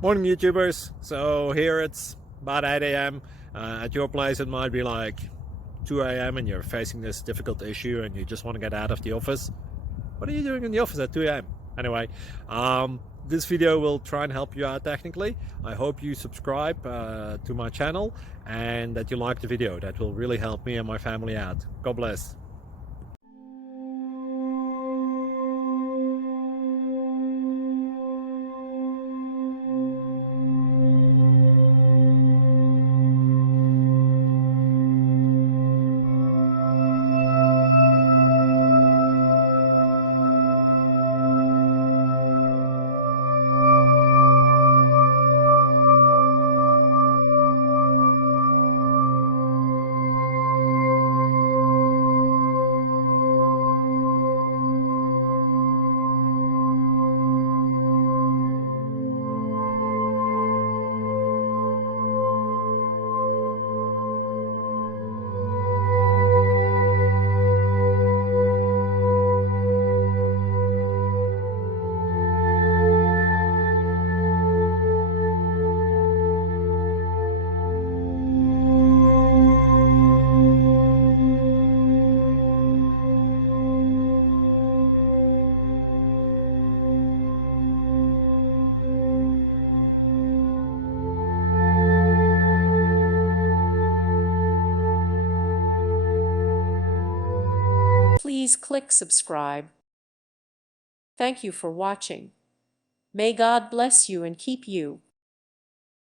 Morning, YouTubers. So here it's about 8 a.m. At your place, it might be like 2 a.m. and you're facing this difficult issue and you just want to get out of the office. What are you doing in the office at 2 a.m.? Anyway, this video will try and help you out technically. I hope you subscribe to my channel and that you like the video. That will really help me and my family out. God bless. Please click subscribe. Thank you for watching. May God bless you and keep you.